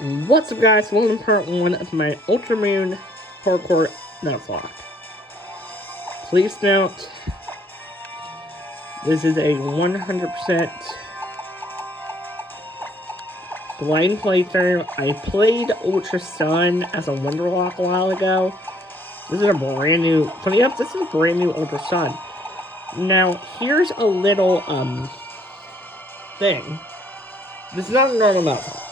What's up, guys? Welcome to part 1 of my Ultra Moon Hardcore Nuzlocke. Please note, this is a 100% blind playthrough. I played Ultra Sun as a Wonderlock a while ago. This is a brand new, funny enough, this is a brand new Ultra Sun. Now, here's a little, thing. This is not a normal Nuzlocke.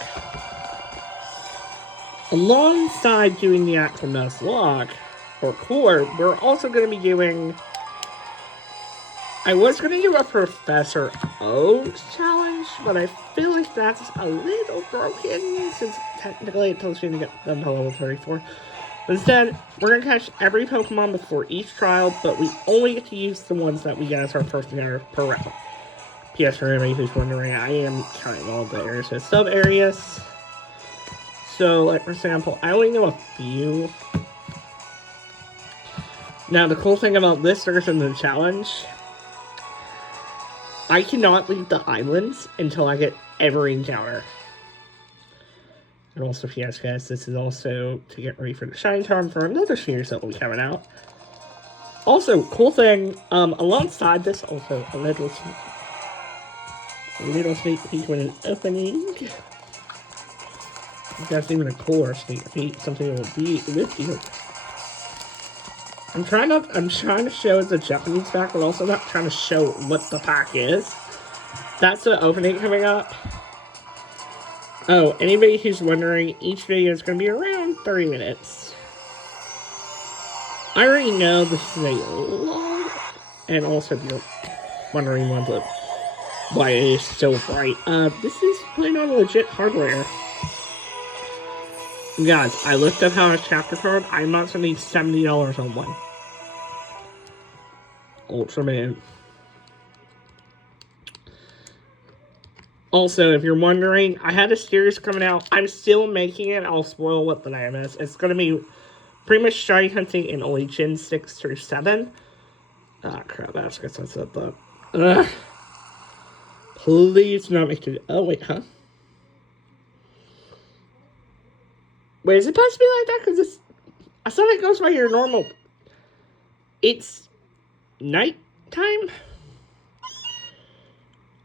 Alongside doing the actual Nuzlocke, or core, we're also going to be doing... I was going to do a Professor Oak's challenge, but I feel like that's a little broken, since technically it tells you to get them to level 34. But instead, we're going to catch every Pokemon before each trial, but we only get to use the ones that we get as our first encounter per round. P.S. for anybody who's wondering, I am counting all the areas as sub-areas. So, like, for example, I only know a few. Now, the cool thing about this version of the challenge, I cannot leave the islands until I get every encounter. And also, P.S. guys, this is also to get ready for the Shiny Charm for another series that will be coming out. Also, cool thing, alongside this, also a little sneak peek when it's opening. That's even a cooler sneak peek, something that will be with you. I'm trying to show the Japanese pack, but also not trying to show what the pack is. That's the opening coming up. Oh, anybody who's wondering, each video is going to be around 30 minutes. I already know this is a long, and also if you're wondering why it is so bright, this is playing on legit hardware. Guys, I looked up how a chapter card. I'm not spending $70 on one. Ultraman. Also, if you're wondering, I had a series coming out. I'm still making it. I'll spoil what the name is. It's going to be pretty much shiny hunting in only Gen 6 through 7. Ah, crap. I guess I said that. Please not make it. Oh, wait, huh? Wait, is it supposed to be like that? Because it's... I thought it goes by your normal... It's... nighttime?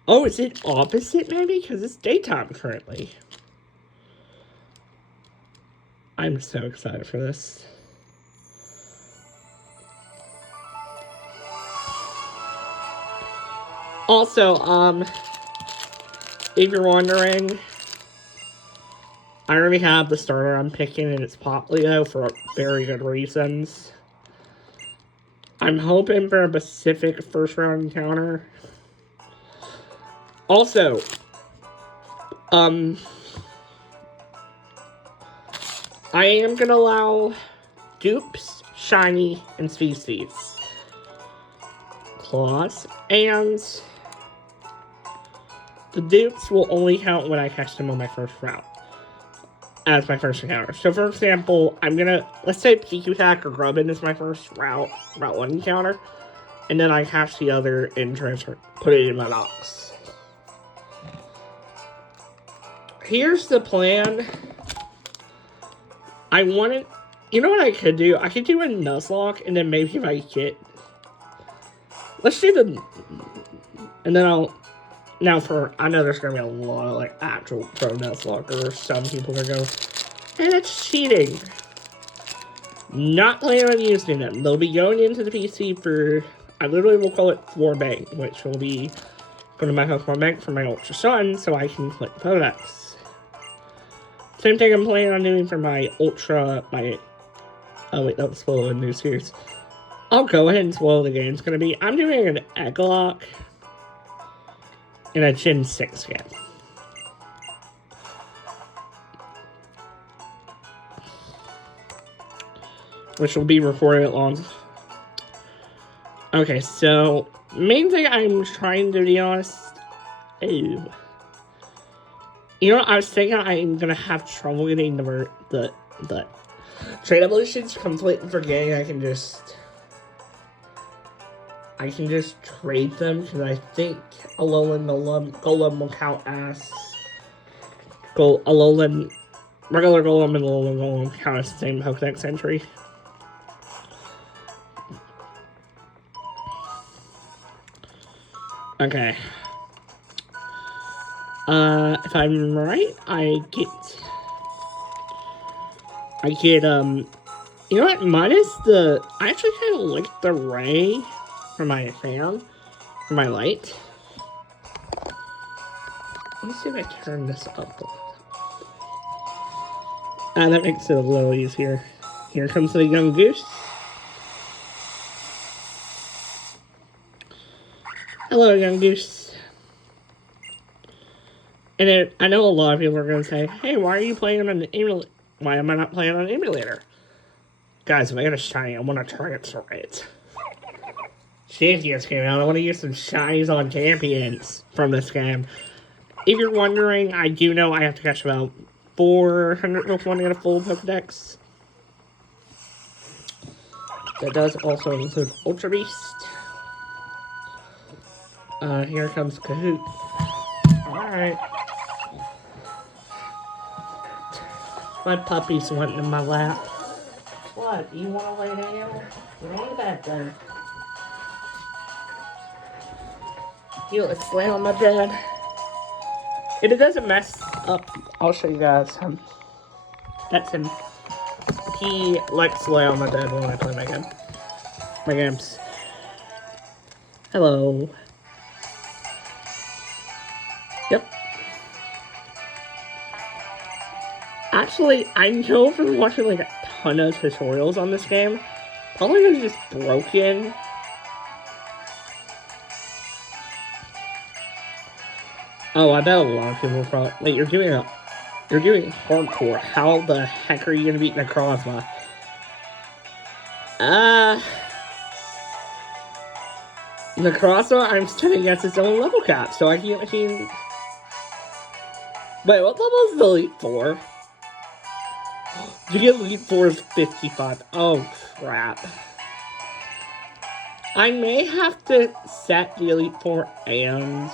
Oh, is it opposite, maybe? Because it's daytime currently. I'm so excited for this. Also, if you're wondering... I already have the starter I'm picking, and it's Poplio for very good reasons. I'm hoping for a Pacific first round encounter. Also, I am gonna allow dupes, shiny, and species. Claws, and the dupes will only count when I catch them on my first route. As my first encounter. So, for example, I'm gonna, let's say Pikachu or Grubbin is my first route 1 encounter, and then I catch the other and transfer, put it in my box. Here's the plan. I wanted, you know what I could do? I could do a Nuzlocke, and then maybe if I get, let's do the, and then I'll, now I know there's going to be a lot of, like, actual pro Nuzlockers. Some people are going to go, and it's cheating. Not planning on using them. They'll be going into the PC for, I literally will call it 4 bank, which will be go to my Pokemon bank for my Ultra Sun, so I can collect Podex. Same thing I'm planning on doing for my Ultra, oh wait, that was spoiled in the new series. I'll go ahead and spoil the game. It's going to be, I'm doing an Egg-Lock in a Gen 6 game. Which will be recorded at long. Okay, so main thing I'm trying to be honest. Ew. You know, I was thinking I'm gonna have trouble getting the trade evolutions, completely forgetting I can just trade them, because I think Alolan Golem will count as Alolan regular golem and little golem count as the same Pokedex entry. Okay. If I'm right, I get, you know what, minus the, I actually kind of like the ray for my fan, for my light. Let me see if I turn this up. That makes it a little easier. Here comes the young goose. Hello, young goose. And then, I know a lot of people are going to say, hey, why are you playing on an emulator? Why am I not playing on an emulator? Guys, if I get a shiny, I want to transfer it. Champions came out. I want to use some shinies on champions from this game. If you're wondering, I do know I have to catch about 400 Pokemon to get a full Pokedex. That does also include Ultra Beast. Here comes Kahoot. Alright. My puppy's wanting in my lap. What? Do you want to lay down? Get on the bed then. You let's lay on my bed. If it doesn't mess up, I'll show you guys. That's him. He likes to lay on my bed when I play my games. Hello. Yep. Actually, I know from watching like a ton of tutorials on this game, probably was just broken. Oh, I bet a lot of people are probably, wait, you're doing hardcore. How the heck are you gonna beat Necrozma? Necrozma, I'm standing against its own level cap, so I can't. Wait, what level is the Elite Four? You get Elite Four is 55. Oh crap! I may have to set the Elite Four and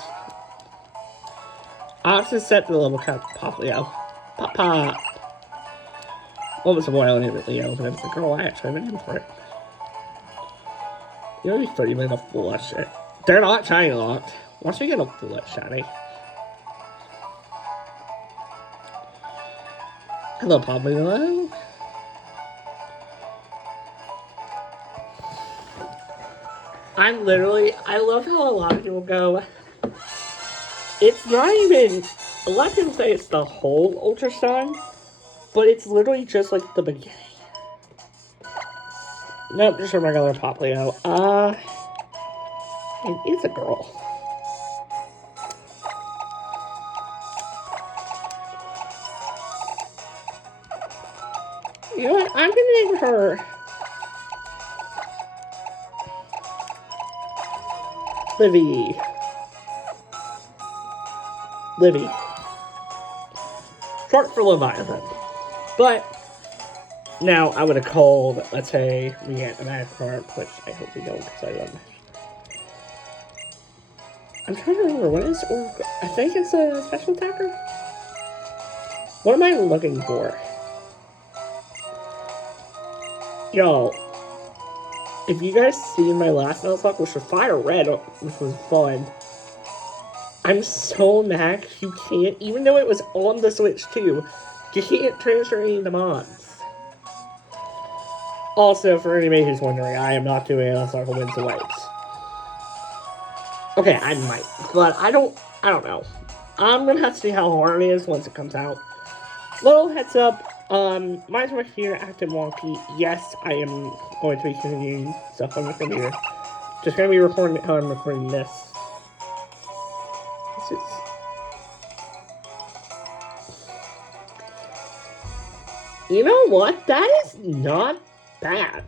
I'll have to set the level cap. Poplio. Papa. Well, it's a boy, I didn't really know, but if it's a girl, I actually have an name for it. You know, 30 minutes of full that shit. They're not shiny locked. Once we get a full that shiny. Hello, Poplio. I love how a lot of people go, it's not even, a lot of people say it's the whole Ultra Sun, but it's literally just like the beginning. Nope, just a regular Poplio. It's a girl. You know what? I'm gonna name her Livy. Short for Leviathan. But now I would have called, let's say, we get the magic card, which I hope we don't, because I don't. I'm trying to remember, what is Oracle? I think it's a special attacker? What am I looking for? Y'all, if you guys see my last nuzlocke, which was Fire Red, which was fun, I'm so mad you can't, even though it was on the Switch too, you can't transfer any of the mods. Also, for anybody who's wondering, I am not doing a nuzlocke wins and waves. Okay, I might, but I don't know. I'm gonna have to see how hard it is once it comes out. Little heads up, my computer acted wonky. Yes, I am going to be continuing stuff on the computer. Just gonna be recording how I'm recording this. You know what? That is not bad.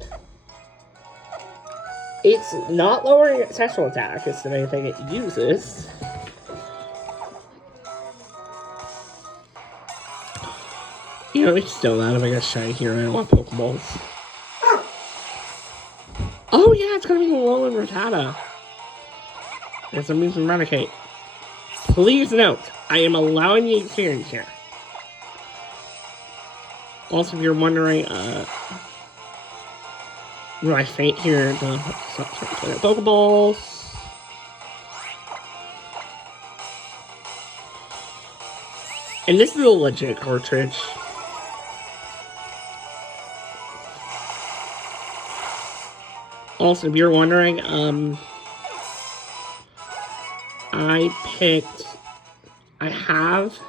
It's not lowering its special attack, it's the main thing it uses. You know, it's still not if I get shiny here and I want Pokeballs. Oh yeah, it's gonna be low in Rattata. And some means Eradicate. Please note, I am allowing the experience here. Also, if you're wondering, when I faint here, the Pokeballs. And this is a legit cartridge. Also, if you're wondering, I have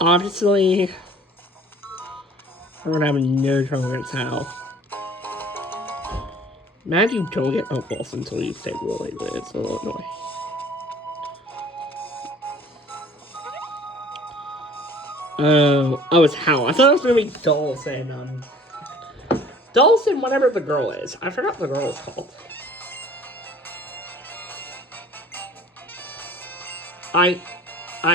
obviously we're gonna have no trouble against Hal. Imagine you don't get Pokeballs until you stay really lit. It's a little annoying. Oh, it's Hal. I thought it was gonna be Dawson. Dawson, whatever the girl is. I forgot what the girl is called. I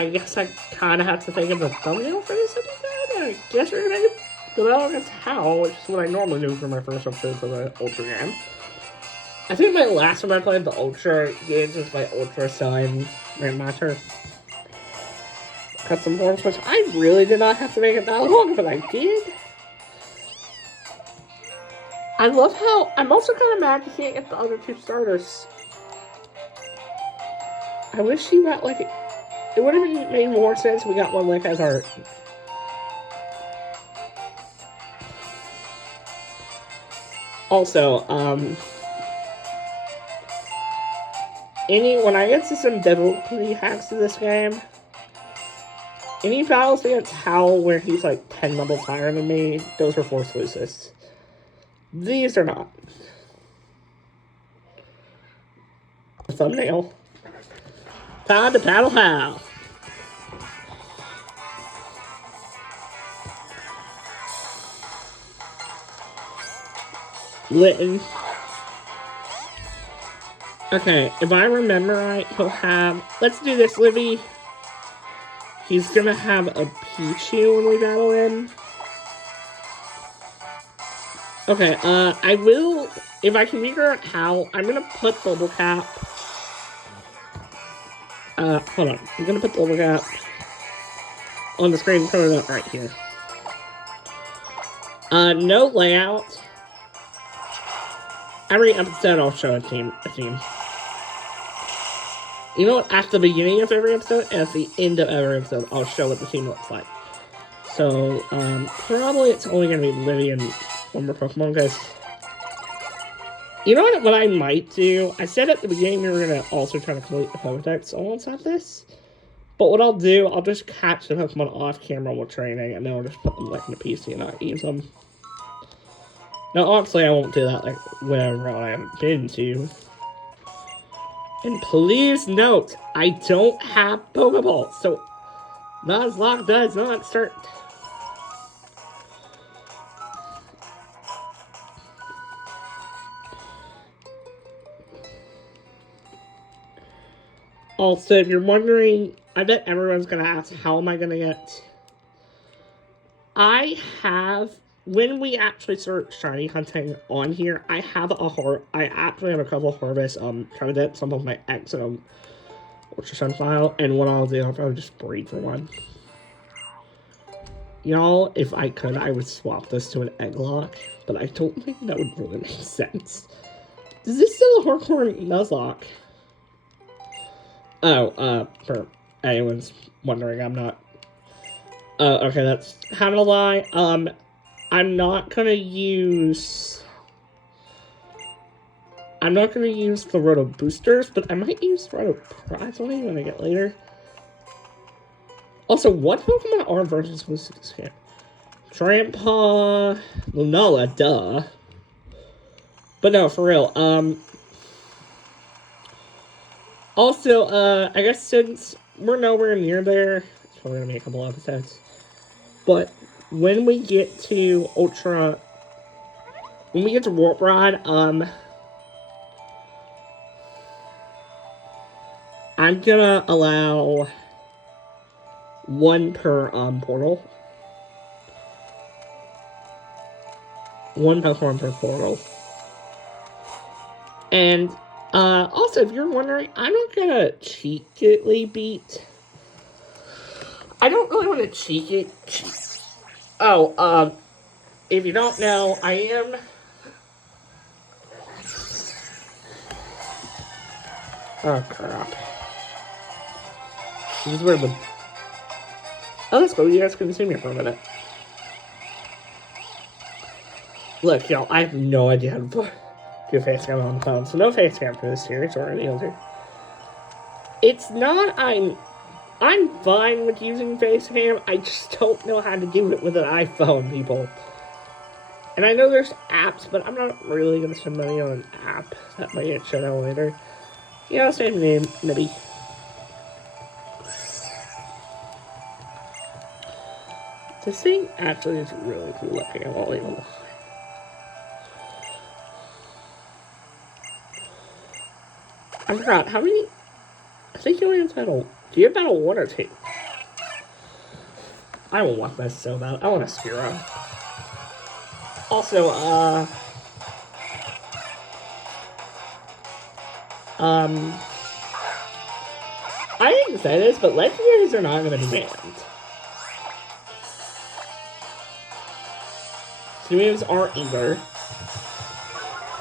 guess I kind of have to think of a thumbnail for this episode. I guess we're gonna go out against Hal, which is what I normally do for my first episode for the Ultra game. I think my last time I played the Ultra games was my Ultra Sun Grandmaster custom forms, which I really did not have to make it that long, but I did. I love how I'm also kind of mad to can't get the other two starters. I wish he got like it would have made more sense if we got one like as our. Also, when I get to some difficulty hacks in this game, any battles against Hal where he's like 10 levels higher than me, those are force loses. These are not. Thumbnail. Time to battle Hal. Litten. Okay, if I remember right, he'll have... Let's do this, Livy. He's gonna have a Pichu when we battle him. Okay, I will... If I can figure out how, I'm gonna put Bubble Cap... hold on. I'm gonna put Bubble Cap on the screen, put it up right here. No layout. Every episode I'll show a team. You know what? At the beginning of every episode and at the end of every episode, I'll show what the team looks like. So, probably it's only gonna be Livy and one more Pokemon, guys. You know what I might do? I said at the beginning we were gonna also try to complete the Pokedex alongside this. But what I'll do, I'll just catch the Pokemon off camera while training, and then I'll just put them like in the PC and not use them. Now, obviously, I won't do that like whenever I haven't been to. And please note, I don't have Pokeballs, so Nuzlocke does not start. Also, if you're wondering, I bet everyone's gonna ask, how am I gonna get... I have... When we actually start shiny hunting on here, I actually have a couple of harvests, trying to get some of my eggs in Ultra Sun file, and what I'll do, I'll probably just breed for one. Y'all, if I could, I would swap this to an egg lock, but I don't think that would really make sense. Is this still a hardcore Nuzlocke? Oh, for anyone's wondering, I'm not. Okay, that's how to lie. I'm not gonna use the Roto Boosters, but I might use Roto Prize when I get later. Also, what Pokemon are versus this game? Trampa, Lunala, duh. But no, for real, also, I guess since we're nowhere near there, it's probably gonna be a couple episodes, but when we get to Warp Rod, I'm gonna allow one per, portal. One Pokemon per portal. And Also, if you're wondering, I'm not gonna cheekily beat. I don't really want to cheek it. Oh, if you don't know, I am. Oh crap! This is where the. Oh, that's cool. You guys couldn't see me for a minute. Look, y'all, I have no idea how to do a face cam on the phone, so no face cam for this series or any other. It's not. I'm fine with using facecam. I just don't know how to do it with an iPhone, people. And I know there's apps, but I'm not really going to spend money on an app. That might get shut out later. Yeah, same name, maybe. This thing actually is really cool looking. I won't even lie. I forgot, how many... I think you only have battle... Do you have battle 1 or 2? I will want this so bad. I want a Spearow. Also, I didn't say this, but legendaries are not going to be banned. So moves aren't either.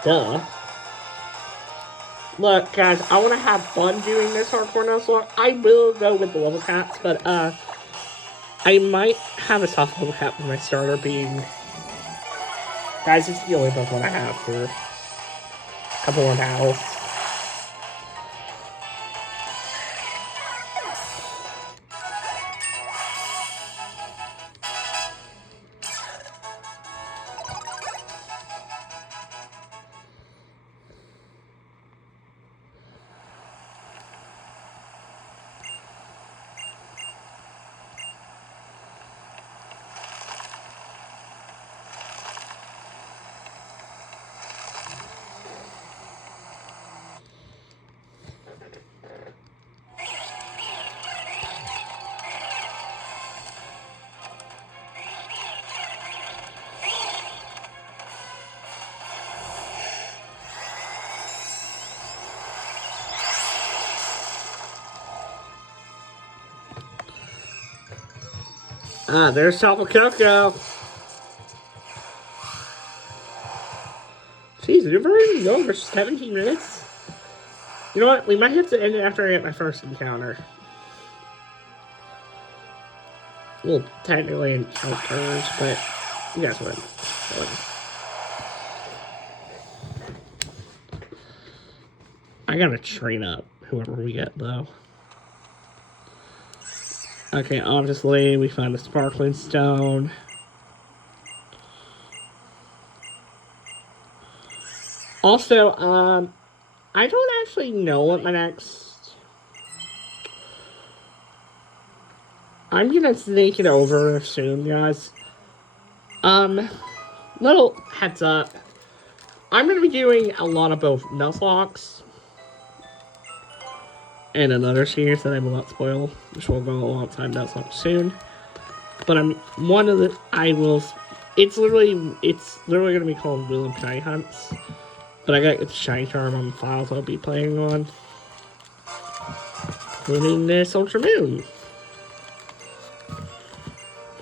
Duh. Look, guys, I want to have fun doing this hardcore nuzlocke. I will go with the level caps, but, I might have a soft level cap with my starter being... Guys, it's the only Pokemon I have for a couple more battles. Ah, there's Tapu Koko. Jeez, we've already been going for 17 minutes. You know what? We might have to end it after I get my first encounter. Well, technically encounters, but you guys win. I gotta train up whoever we get, though. Okay, obviously, we found a sparkling stone. Also, I don't actually know what my next... I'm gonna sneak it over soon, guys. Little heads up. I'm gonna be doing a lot of both nuzlocks and another series that I will not spoil, which will go alongside nuzlocke soon. But it's literally gonna be called Wheel and Shiny Hunts. But I got the shiny charm on the files I'll be playing on. Including this Ultra Moon.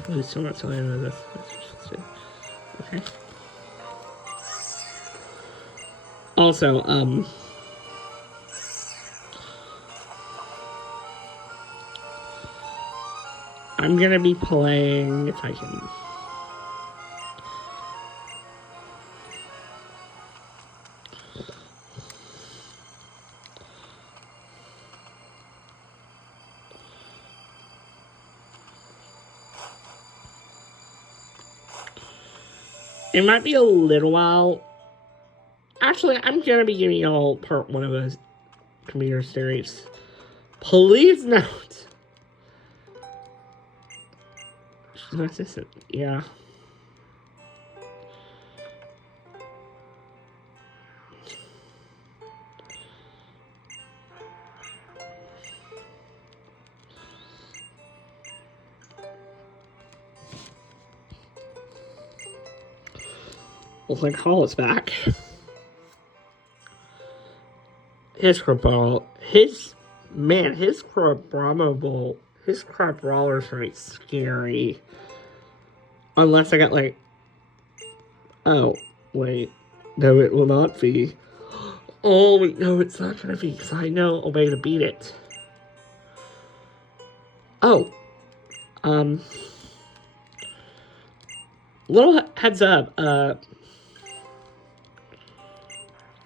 Please still not telling me this. Okay. Also, I'm gonna be playing, if I can... It might be a little while. Actually, I'm gonna be giving y'all part 1 of a computer series. Please note. She's my assistant. Yeah. Looks like Hall is back. his crab, his crab brawler's right scary. Unless I got like, oh, wait, no it will not be. Oh, wait, no it's not gonna be, because I know a way to beat it. Oh, little heads up, I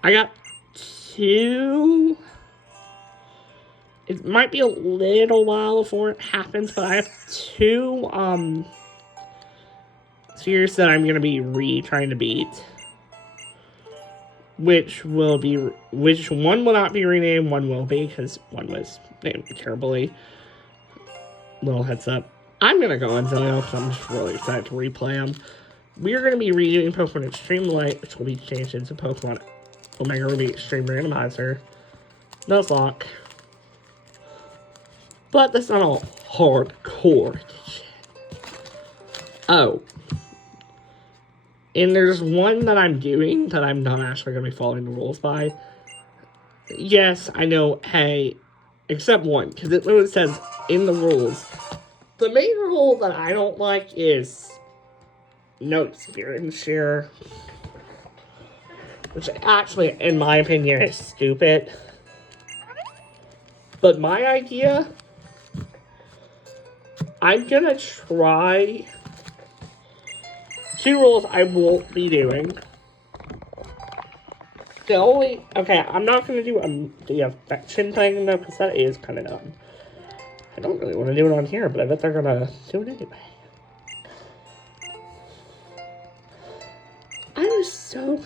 got 2, it might be a little while before it happens, but I have 2, spheres that I'm gonna be trying to beat. Which one will not be renamed, one will be, because one was named terribly. Little heads up. I'm gonna go on Zelda because I'm just really excited to replay them. We are gonna be redoing Pokemon Extreme Light, which will be changed into Pokemon Omega Ruby Extreme Randomizer. Nuzlocke. But that's not all hardcore shit. Oh. And there's one that I'm doing that I'm not actually going to be following the rules by. Yes, I know, hey, except one, because it literally says in the rules. The main rule that I don't like is no experience share. Which actually, in my opinion, is stupid. But my idea, I'm going to try 2 rules I won't be doing. The only... Okay, I'm not going to do the affection thing, though, because that is kind of dumb. I don't really want to do it on here, but I bet they're going to do it anyway. I was so...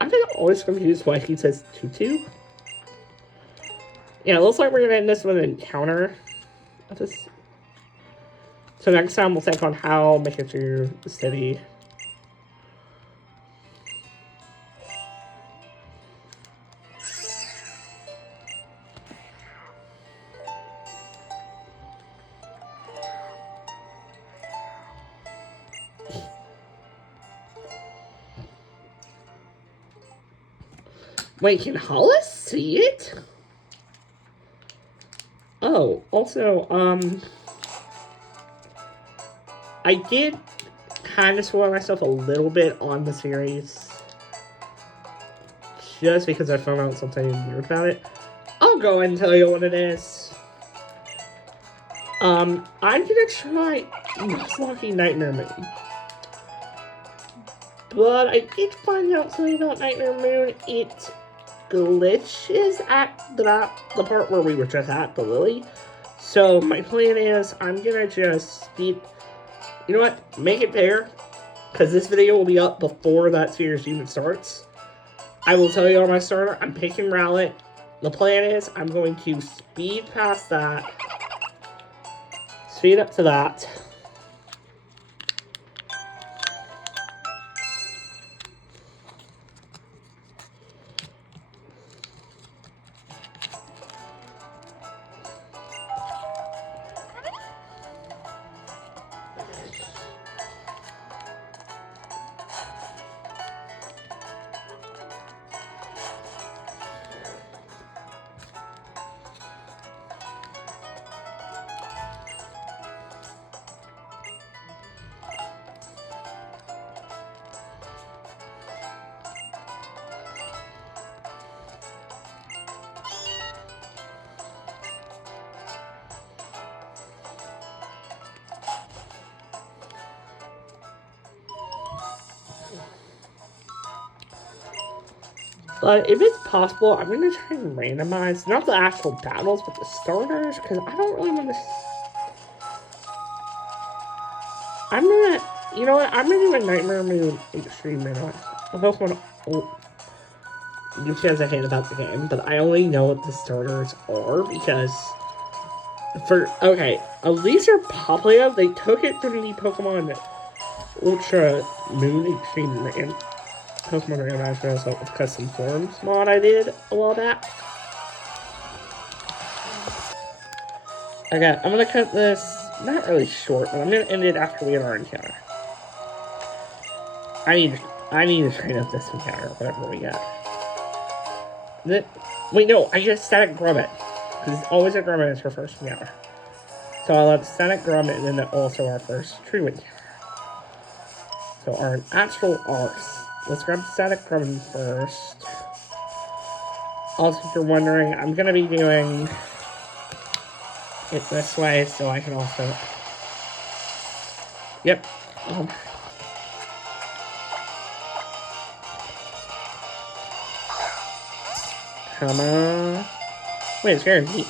I've been always confused why he says tutu. Yeah, it looks like we're going to end this with an encounter. So next time we'll take on how, make it through the city. Wait, can Hollis see it? Oh, also, I did kind of spoil myself a little bit on the series. Just because I found out something weird about it. I'll go and tell you what it is. I'm gonna try Nuzlocke Nightmare Moon. But I did find out something about Nightmare Moon. It glitches at the part where we were just at, the Lily. So my plan is I'm gonna just speed... You know what? Make it there, because this video will be up before that series even starts. I will tell you on my starter, I'm picking Rowlet. The plan is I'm going to speed past that, speed up to that. But if it's possible, I'm going to try and randomize, not the actual battles, but the starters, because I don't really want to... I'm going to... You know what? I'm going to do a Nightmare Moon Extreme Randomize. I Pokemon... Oh, you guys are hating about the game, but I only know what the starters are, because... Okay, these are popular. They took it from the Pokemon Ultra Moon Extreme Randomize. Pokemon Randomizer as well with custom forms mod I did a while back. Okay, I'm gonna cut this not really short, but I'm gonna end it after we have our encounter. I need to train up this encounter, whatever we got. Wait, no, I just static Grommet. Because it's always a Grommet is her first meow. So I'll have static Grommet and then also our first Treewing. So our actual arcs. Let's grab static Grommet first. Also, if you're wondering, I'm going to be doing it this way so I can also... Yep. Come on. Wait, it's very neat.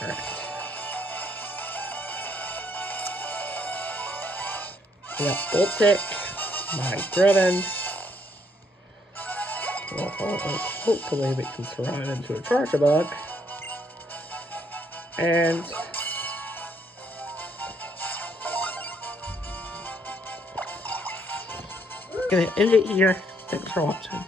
Alright. We got Boltic, my Grubbin. Well, hopefully we can survive into a Charjabug. And gonna end it here. Thanks for watching.